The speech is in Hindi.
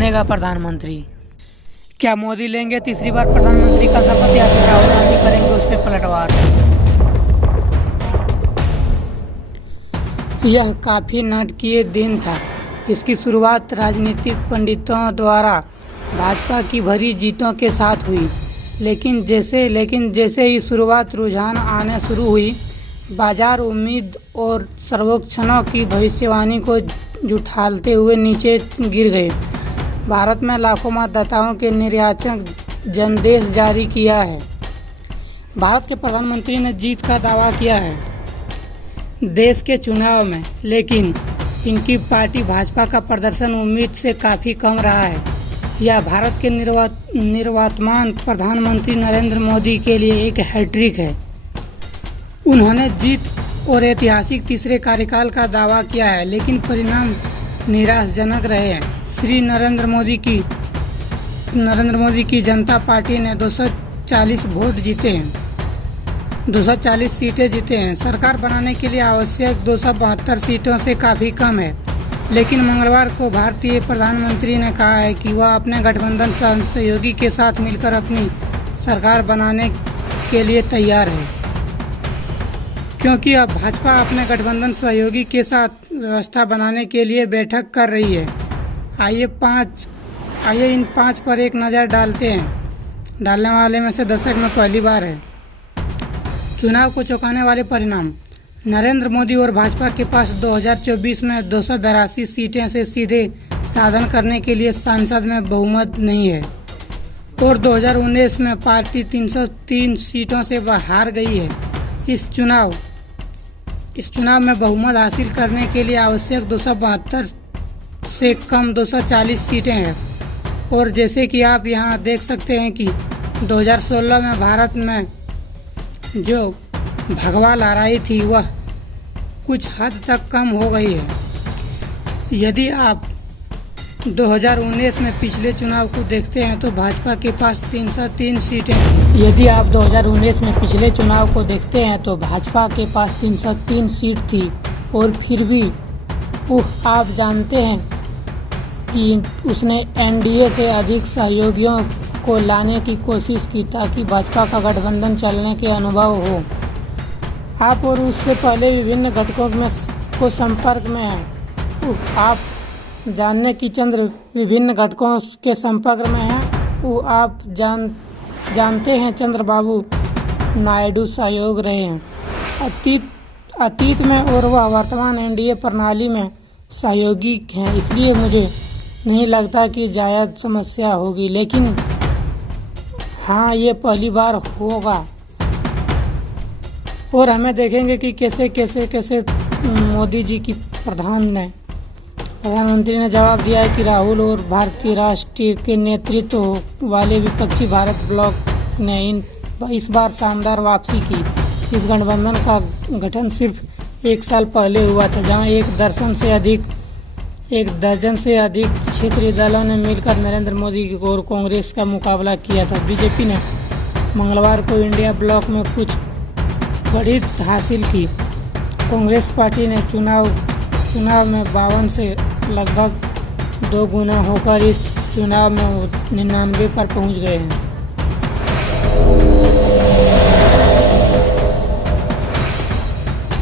बनेगा प्रधानमंत्री? क्या मोदी लेंगे तीसरी बार प्रधानमंत्री का शपथ या फिर राहुल गांधी करेंगे उस पर पलटवार? यह काफ़ी नाटकीय दिन था। इसकी शुरुआत राजनीतिक पंडितों द्वारा भाजपा की भरी जीतों के साथ हुई, लेकिन जैसे ही शुरुआत रुझान आने शुरू हुई, बाजार उम्मीद और सर्वेक्षणों की भविष्यवाणी को जुटालते हुए नीचे गिर गए। भारत में लाखों मतदाताओं के निर्वाचक जनादेश जारी किया है। भारत के प्रधानमंत्री ने जीत का दावा किया है देश के चुनाव में, लेकिन इनकी पार्टी भाजपा का प्रदर्शन उम्मीद से काफ़ी कम रहा है। यह भारत के निवर्तमान प्रधानमंत्री नरेंद्र मोदी के लिए एक हैट्रिक है। उन्होंने जीत और ऐतिहासिक तीसरे कार्यकाल का दावा किया है, लेकिन परिणाम निराशाजनक रहे हैं। श्री नरेंद्र मोदी की जनता पार्टी ने 240 वोट जीते हैं, 240 सीटें जीते हैं। सरकार बनाने के लिए आवश्यक 272 सीटों से काफ़ी कम है, लेकिन मंगलवार को भारतीय प्रधानमंत्री ने कहा है कि वह अपने गठबंधन सहयोगी के साथ मिलकर अपनी सरकार बनाने के लिए तैयार है, क्योंकि अब भाजपा अपने गठबंधन सहयोगी के साथ व्यवस्था बनाने के लिए बैठक कर रही है। आइए इन 5 पर एक नज़र डालते हैं। डालने वाले में से दशक में पहली बार है। चुनाव को चौंकाने वाले परिणाम। नरेंद्र मोदी और भाजपा के पास 2024 में 282 सीटें से सीधे साधन करने के लिए संसद में बहुमत नहीं है, और 2019 में पार्टी 303 सीटों से हार गई है। इस चुनाव में बहुमत हासिल करने के लिए आवश्यक 272 से कम 240 सीटें हैं, और जैसे कि आप यहां देख सकते हैं कि 2016 में भारत में जो भगवा लहराई थी वह कुछ हद तक कम हो गई है। यदि आप 2019 में पिछले चुनाव को देखते हैं तो भाजपा के पास 303 सीटें थी। यदि आप 2019 में पिछले चुनाव को देखते हैं तो भाजपा के पास 303 सीट थी, और फिर भी आप जानते हैं कि उसने एनडीए से अधिक सहयोगियों को लाने की कोशिश की ताकि भाजपा का गठबंधन चलने के अनुभव हो। आप और उससे पहले विभिन्न घटकों को संपर्क में हैं। आप जानने की चंद्र विभिन्न घटकों के संपर्क में हैं। वो आप जानते हैं चंद्रबाबू नायडू सहयोग रहे हैं अतीत में, और वह वर्तमान एनडीए प्रणाली में सहयोगी हैं। इसलिए मुझे नहीं लगता कि जायज़ समस्या होगी, लेकिन हाँ, ये पहली बार होगा, और हमें देखेंगे कि कैसे मोदी जी की प्रधानमंत्री ने जवाब दिया है कि राहुल और भारतीय राष्ट्रीय के नेतृत्व वाले विपक्षी भारत ब्लॉक ने इस बार शानदार वापसी की। इस गठबंधन का गठन सिर्फ एक साल पहले हुआ था, जहां एक दर्जन से अधिक क्षेत्रीय दलों ने मिलकर नरेंद्र मोदी और कांग्रेस का मुकाबला किया था। बीजेपी ने मंगलवार को इंडिया ब्लॉक में कुछ बढ़त हासिल की। कांग्रेस पार्टी ने चुनाव में 52 से लगभग 2 गुना होकर इस चुनाव में 99 पर पहुंच गए हैं।